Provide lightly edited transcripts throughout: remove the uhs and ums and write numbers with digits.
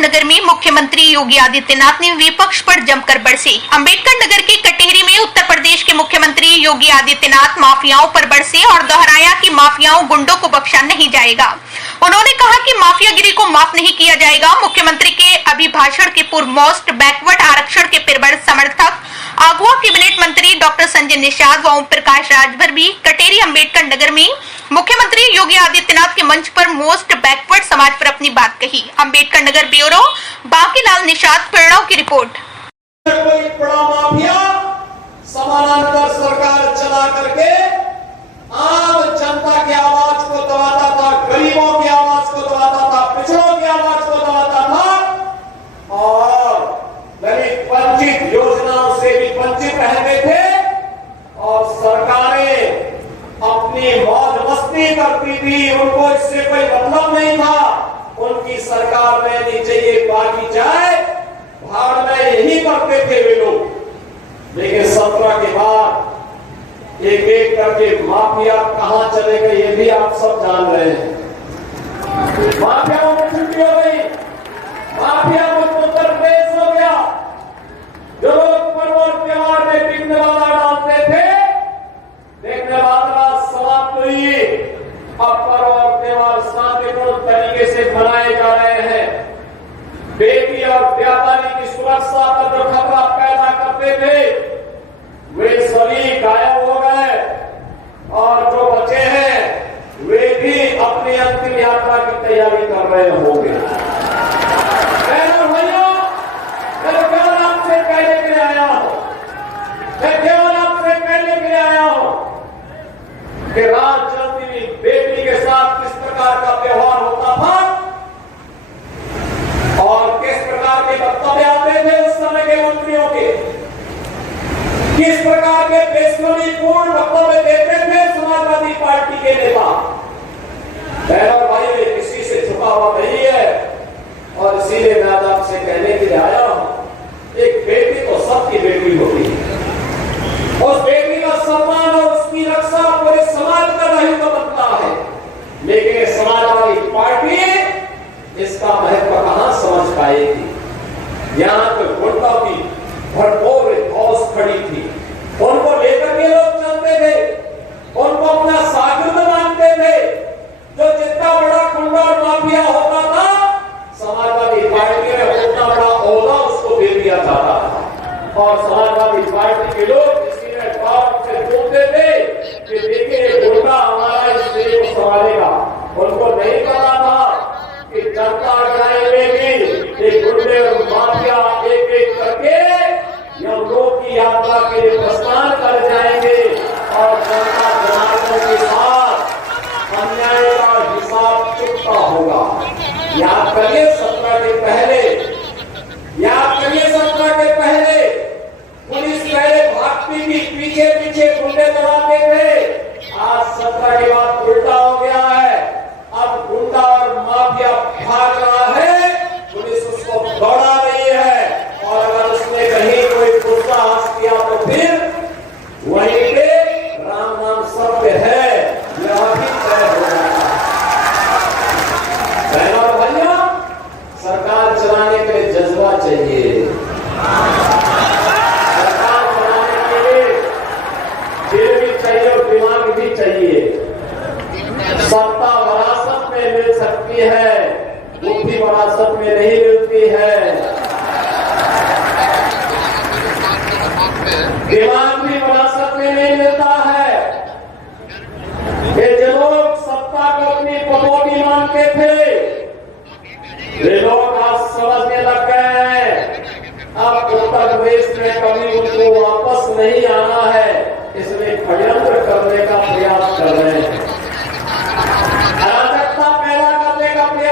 नगर में मुख्यमंत्री योगी आदित्यनाथ ने विपक्ष पर जमकर बरसे। अंबेडकर नगर के कटेहरी में उत्तर प्रदेश के मुख्यमंत्री योगी आदित्यनाथ माफियाओं पर बरसे और दोहराया कि माफियाओं गुंडों को बख्शा नहीं जाएगा। उन्होंने कहा कि माफियागिरी को माफ नहीं किया जाएगा। मुख्यमंत्री के अभिभाषण के पूर्व मोस्ट बैकवर्ड आरक्षण के प्रबल समर्थक आगुआ कैबिनेट मंत्री डॉक्टर संजय निषाद व ओम प्रकाश राजभर भी कटेहरी अंबेडकर नगर में मुख्यमंत्री योगी आदित्यनाथ के मंच पर मोस्ट बैकवर्ड समाज पर अपनी बात कही। अंबेडकर नगर ब्यूरो बांकीलाल निषाद प्रणव की रिपोर्ट। कोई बड़ा माफिया समानांतर सरकार चला करके आम जनता की आवाज को दबाता था, गरीबों की आवाज को दबाता था, पिछड़ों की आवाज को दबाता था और दलित वंचित योजनाओं से भी वंचित रहते थे और सरकारें अपनी मौज मस्ती करती थी। उनको इससे कोई मतलब नहीं था। उनकी सरकार रहनी चाहिए, बाकी जाए भाड़ में, यही करते थे वे लोग। लेकिन 17 के बाद एक एक करके माफिया कहां चले गए ये भी आप सब जान रहे हैं। माफियाओं में छुट्टी हो गई, माफिया को उत्तर प्रदेश हो गया। जो लोग पर्व और त्योहार में बिकनेवाला डालते थे, देखने वाला समाप्त हुई। अब पर्व और त्योहार शांतिपूर्ण तरीके से मनाए जा रहे हैं। बेटी और व्यापारी की सुरक्षा पर जो खतरा पैदा करते थे वे सभी गायब हो गए और जो बचे हैं वे भी अपनी अंतिम यात्रा की तैयारी कर रहे होंगे। भाइयों, मैं केवल आपसे कहने के लिए आया हूं, मैं केवल आपसे कहने के लिए आया हूं कि राज चलती हुई बेटी के साथ किस प्रकार का व्यवहार होता था और किस प्रकार के वक्तव्य आते थे उस समय के मंत्रियों के, किस प्रकार के बेसुनीपूर्ण वक्तव्य देते थे समाजवादी पार्टी के नेता। बहनों भाई, किसी से छुपा हुआ नहीं है और इसीलिए मैं आज आपसे कहने के लिए आया हूं, एक बेटी तो सबकी बेटी होती है। उस बेटी का सम्मान और उसकी रक्षा पूरे समाज का दायित्व बनता है। लेकिन समाजवादी पार्टी इसका महत्व कहां समझ पाएगी। यहां पे गुंडों की भरपूर फौज खड़ी थी, उनको लेकर के लोग चलते थे, उनको अपना सागिर्द मानते थे। जो जितना बड़ा गुंडा और माफिया होता था समाजवादी पार्टी में उतना बड़ा ओहदा उसको दे दिया जाता था और समाजवादी पार्टी के लोग इसीलिए गौरव से बोलते थे कि देखिए गुंडा हमारा इस देश को संभालेगा। उनको नहीं पता था कि जनता जाएगी एक गुंडे और माफिया एक एक करके यमलोक की यात्रा के लिए प्रस्थान कर जाएंगे और जनता जनार्दन के साथ अन्याय का हिसाब चुकता होगा। याद करिए 17 के पहले, याद करिए 17 के पहले पुलिस पहले भागती थी, पीछे पीछे गुंडे दौड़ाते थे। आज 17 के बाद उल्टा हो गया है। अब गुंडा और माफिया भाग रहा है, पुलिस उसको दौड़ा रही है और अगर उसने कहीं कोई दुस्साहस किया तो फिर वहीं पे राम नाम सत्य है, यह भी तय हो जाएगा। बहनों और भाइयों, सरकार चलाने के लिए जज्बा चाहिए, सरकार चलाने के लिए दिल भी चाहिए और दिमाग भी चाहिए। सत्ता विरासत में मिल सकती है, बुद्धि विरासत में नहीं मिलती है, दिमाग भी विरासत में नहीं मिलता है। ये जो लोग सत्ता को अपनी पनौती मानते थे वे लोग आज समझने लग गए हैं अब उत्तर प्रदेश में कभी उनको वापस नहीं आना है, इसलिए षड्यंत्र करने का प्रयास कर रहे हैं, अराजकता पैदा करने का प्रयास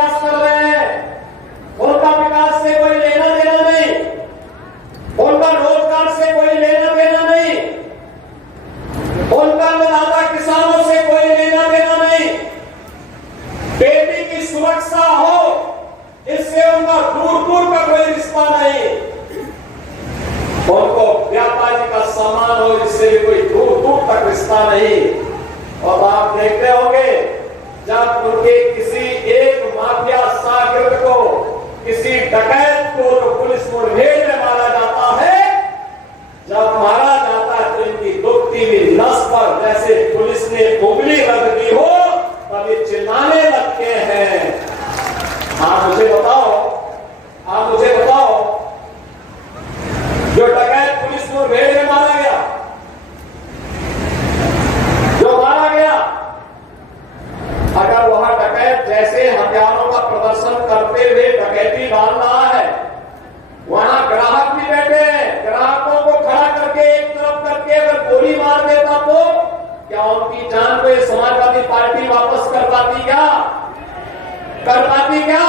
क्या?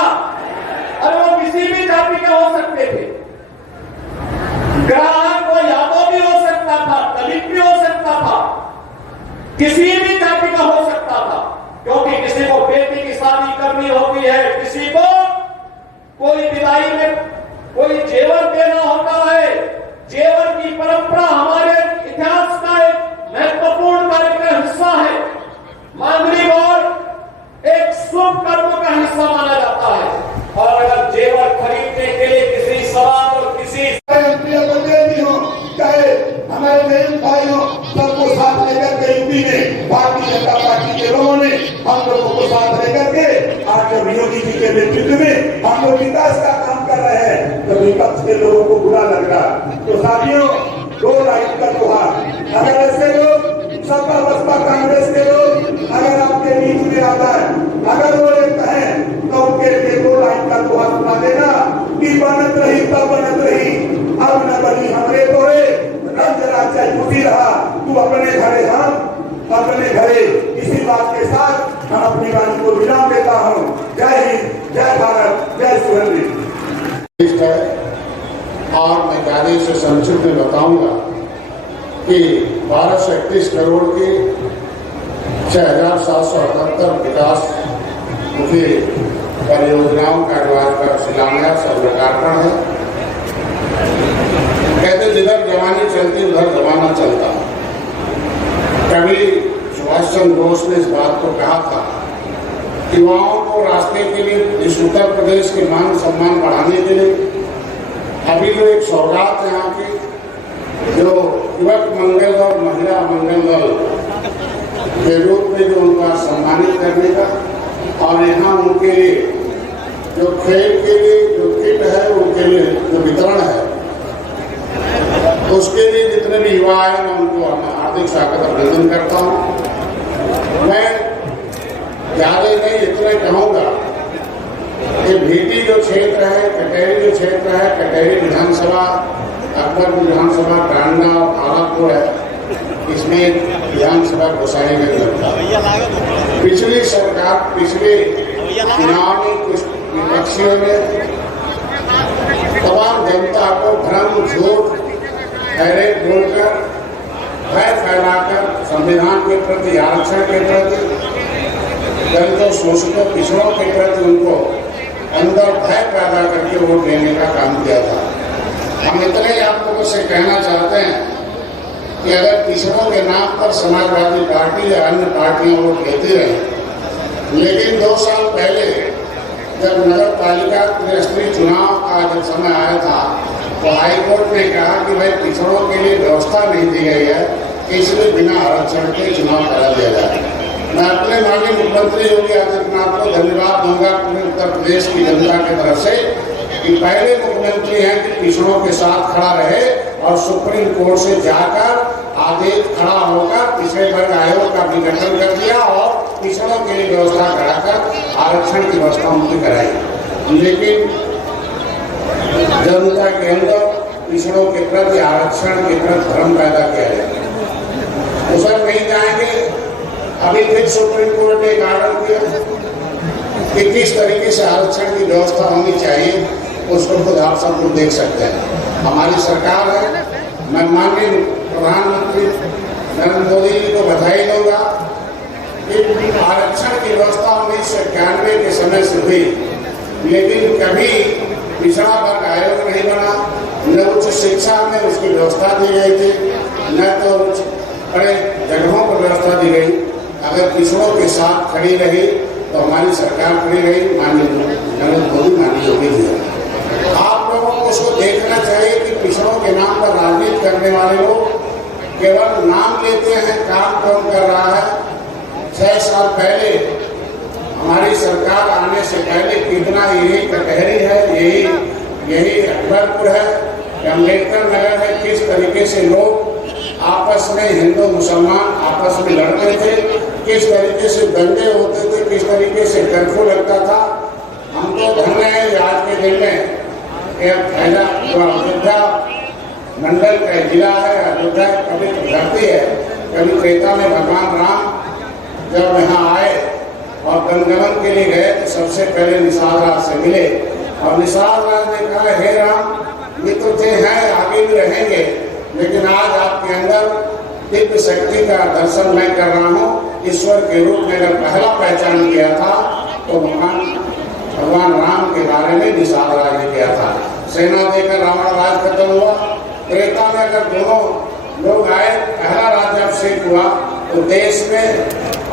अरे वो किसी भी जाति के हो सकते थे। ग्राहक को यादव भी हो सकता था, दलित भी हो सकता था, किसी भी जाति का हो सकता था, क्योंकि किसी को बेटी की शादी करनी होती है, किसी को कोई विदाई में कोई जेवर देना होता है। जेवर की परंपरा हमारे इतिहास का एक महत्वपूर्ण कार्य का हिस्सा है। मांगलिक और एक शुभ कर्म का हिस्सा माना जाता है। और अगर जेवर खरीदने के लिए किसी सवाल और किसी भी हो, चाहे हमारे बहन भाई हो, सबको साथ लेकर के यूपी में भारतीय जनता पार्टी के लोगों ने हम लोगों को साथ लेकर के आज जब योगी जी के नेतृत्व में हम लोग विकास का काम कर रहे हैं, तो विपक्ष के लोगों को बुरा लग रहा। तो साथियों, 2 लाइन का दोहा, अगर ऐसे लोग सपा बसपा कांग्रेस के लोग अगर आपके बीच में आता है, अगर वो एक कहें तो उनके लिए 2 लाइन का दोहा सुना देना कि बनत रही तब बनत रही, अब न बनी हमरे तोरे, रंग राज्य खुशी रहा तू अपने घरे, हम अपने घरे। इसी बात के साथ हम अपनी वाणी को विराम देता हूँ। जय हिंद, जय भारत, जय सुरेंद्र। और मैं ज्यादा से संक्षिप्त में बताऊंगा कि 1231 करोड़ की 6,778 विकास मुखी परियोजनाओं का आज का शिलान्यास और लोकार्पण है। कहते जिधर जवानी चलती उधर जमाना चलता। कवि सुभाष चंद्र बोस ने इस बात को कहा था कि युवाओं को रास्ते के लिए इस उत्तर प्रदेश के मान सम्मान बढ़ाने के लिए अभी जो एक सौगात है यहाँ की, जो युवक मंगल और महिला मंगल दल के रूप में जो उनका सम्मानित करने का, और यहाँ उनके लिए जो खेल के लिए जो किट है उनके लिए जो वितरण है, उसके लिए जितने भी युवा आए मैं उनको हार्दिक स्वागत अभिनंदन करता हूँ। मैं ज्यादा नहीं इतना कहूँगा कि भीटी जो क्षेत्र है, कटहरी जो क्षेत्र है, कटहरी विधानसभा, अकबरपुर विधानसभा, टांडा और भागलपुर है, इसमें विधानसभा घोषाई नहीं लगता। पिछली सरकार, पिछले चुनाव में कुछ विपक्षियों ने तमाम जनता को भ्रम, झूठ, हैरेट बोलकर, भय फैलाकर संविधान के प्रति, आरक्षण के प्रति, दलितों, शोषितों, पिछड़ों के प्रति उनको अंदर भय पैदा करके वोट लेने का काम किया था। हम इतने ही आप लोगों से कहना चाहते हैं कि अगर पिछड़ों के नाम पर समाजवादी पार्टी या अन्य पार्टियां वोट लेती रही, लेकिन 2 साल पहले जब नगर पालिका त्रिस्तरीय चुनाव का जब समय आया था तो हाईकोर्ट ने कहा कि भाई पिछड़ों के लिए व्यवस्था नहीं दी गई है, इसलिए बिना आरक्षण के चुनाव करा दिया जाए। मैं अपने माननीय मुख्यमंत्री योगी आदित्यनाथ को धन्यवाद दूंगा पूरे उत्तर प्रदेश की जनता की तरफ से कि पहले मुख्यमंत्री हैं कि पिछड़ों के साथ खड़ा रहे और सुप्रीम कोर्ट से जाकर आदेश खड़ा होकर पिछड़े वर्ग आयोग का भी गठन कर दिया और पिछड़ों के लिए व्यवस्था कराकर आरक्षण की व्यवस्था उनकी कराई। लेकिन जनता के अंदर पिछड़ों के प्रति, आरक्षण के प्रति भ्रम पैदा किया जाए। तो सर नहीं जाएंगे। अभी फिर सुप्रीम कोर्ट ने एक आर्डर किया कि किस तरीके से आरक्षण की व्यवस्था होनी चाहिए, उसको खुद आप सब लोग देख सकते हैं। हमारी सरकार है, मैं माननीय प्रधानमंत्री नरेंद्र मोदी जी को बधाई दूंगा कि आरक्षण की व्यवस्था 1991 के समय से हुई, लेकिन कभी पिछड़ा वर्ग आयोग नहीं बना, न उच्च शिक्षा में उसकी व्यवस्था दी गई थी, न तो बड़े जगहों पर व्यवस्था दी गई। अगर पिछड़ों के साथ खड़ी रही तो हमारी सरकार खड़ी रही, माननीय नरेंद्र मोदी, माननीय योगी जी। आप लोगों को उसको देखना चाहिए कि पिछड़ों के नाम पर राजनीति करने वाले लोग केवल नाम लेते हैं, काम कौन कर रहा है। 6 साल पहले हमारी सरकार आने से पहले कितना यही कटहरी है, यही अकबरपुर है, अम्बेडकर नगर है, किस तरीके से लोग आपस में, हिंदू मुसलमान आपस में लड़ते थे, किस तरीके से दंगे होते थे, किस तरीके से कर्फ्यू लगता था। हम तो धन्य है आज के दिन में अयोध्या मंडल का जिला है, अयोध्या कभी धरती है। कभी त्रेता में भगवान राम जब यहाँ आए और गमगमन के लिए गए तो सबसे पहले निषाद राज से मिले और निषाद राज ने कहा, हे राम, ये तो थे हैं, आगे भी रहेंगे, लेकिन आज आपके अंदर दिव्य शक्ति का दर्शन मैं कर रहा हूँ। ईश्वर के रूप में अगर पहला पहचान किया था तो भगवान राम के बारे में निषाद राज ने किया था। सेना देकर रावण राज खत्म हुआ। त्रेता में अगर दोनों लोग आए, पहला राज्याभिषेक हुआ तो देश में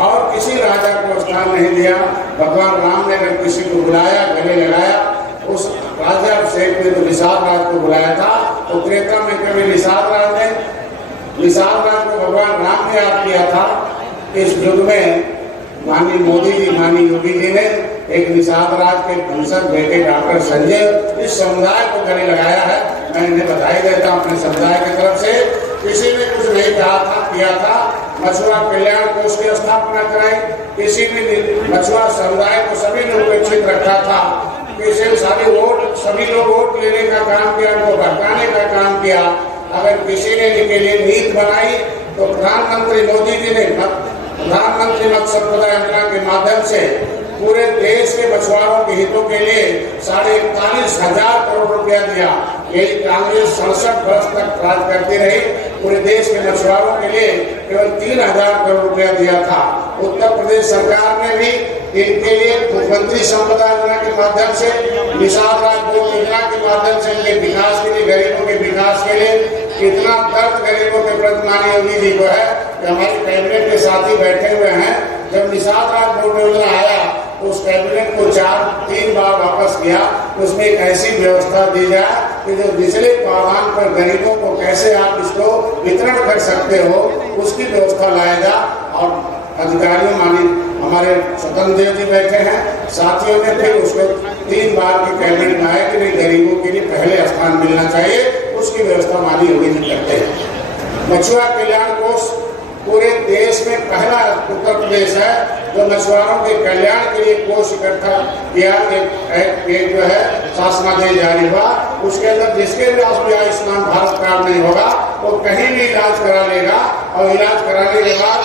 और किसी राजा को स्थान नहीं दिया। भगवान राम ने अगर किसी को बुलाया, गले लगाया, उस राज्याभिषेक में तो निषाद राज को बुलाया था। तो त्रेता में कभी निषाद राज को भगवान राम ने याद किया था। इस युग में माननीय मोदी जी, माननीय योगी जी ने एक निषाद राज के वंशज बेटे डॉक्टर संजय इस समुदाय को गले लगाया है। मैं इन्हें बधाई देता हूँ अपने समुदाय की तरफ से। किसी ने कुछ नहीं कहा था, किया था, मछुआ कल्याण कोष की स्थापना कराई। किसी ने मछुआ समुदाय को सभी ने उपेक्षित रखा था। सभी लोग वोट लेने का काम किया, उनको भटकाने का काम किया। अगर किसी ने इनके लिए नीति बनाई तो प्रधानमंत्री मोदी जी ने प्रधानमंत्री मत्स्य संपदा योजना के माध्यम से पूरे देश के मछुआरों के हितों के लिए 41,500 करोड़ रुपया दिया। यही कांग्रेस 67 वर्ष तक राज करती रही। पूरे देश के मछुआरों के लिए केवल 3,000 करोड़ रुपया दिया था। उत्तर प्रदेश सरकार ने भी इनके लिए मुख्यमंत्री संपदा योजना के माध्यम से, निषाद राज बोर्ड योजना के माध्यम से इनके विकास के लिए, गरीबों के विकास के लिए इतना दर्द गरीबों के प्रति माननीय योगी जी को है कि हमारे कैबिनेट के साथी बैठे हुए हैं। जब निषाद राज बोर्ड योजना आया तो उस कैबिनेट को 3 बार वापस किया। उसमें एक ऐसी व्यवस्था दी जाए कि जो निचले पायदान पर गरीबों को कैसे आप इसको वितरण कर सकते हो, उसकी व्यवस्था लाया जा। और अधिकारियों मानी हमारे स्वतंत्र देव जी बैठे हैं, साथियों ने फिर उसको 3 बार के कैबिनेट में आया कि नहीं, गरीबों के लिए पहले स्थान मिलना चाहिए, उसकी व्यवस्था माननीय योगी जी करते हैं। मछुआ कल्याण कोष पूरे देश में पहला उत्तर प्रदेश है जो मछुआरों के कल्याण के लिए कोष इकट्ठा किया। एक जो है शासनादेश जारी हुआ, उसके अंदर जिसके भी आयुष्मान भारत कार्ड नहीं होगा वो कहीं भी इलाज करा लेगा और इलाज कराने के बाद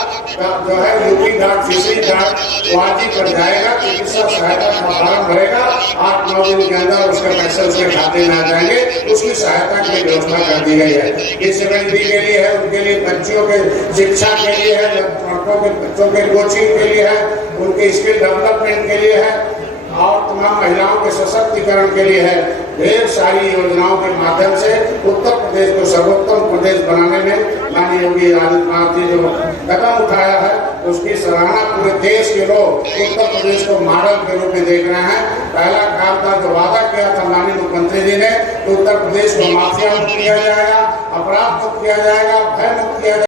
जो है UP.CC.ORG पर जाएगा, चिकित्सा सहायता का फॉर्म भरेगा, 8-9 दिन के अंदर उसके पैसे उसके खाते में आ जाएंगे। उसकी सहायता की व्यवस्था कर दी गई है। इस एमएनडी के लिए है, उनके लिए बच्चियों के शिक्षा के लिए है, लड़कों के बच्चों के कोचिंग के लिए है, उनके स्किल डेवलपमेंट के लिए है और तमाम महिलाओं के सशक्तिकरण के लिए है। ढेर सारी योजनाओं के माध्यम से उत्तर प्रदेश को सर्वोत्तम प्रदेश बनाने में माननीय योगी आदित्यनाथ जी जो कदम उठाया है उसकी सराहना पूरे देश के लोग उत्तर प्रदेश को मॉडल के रूप में देख रहे हैं। पहला काम था जो वादा किया था माननीय मुख्यमंत्री जी ने, उत्तर प्रदेश को माफिया मुक्त किया जाएगा, अपराध मुक्त किया जाएगा, भय मुक्त किया जाएगा।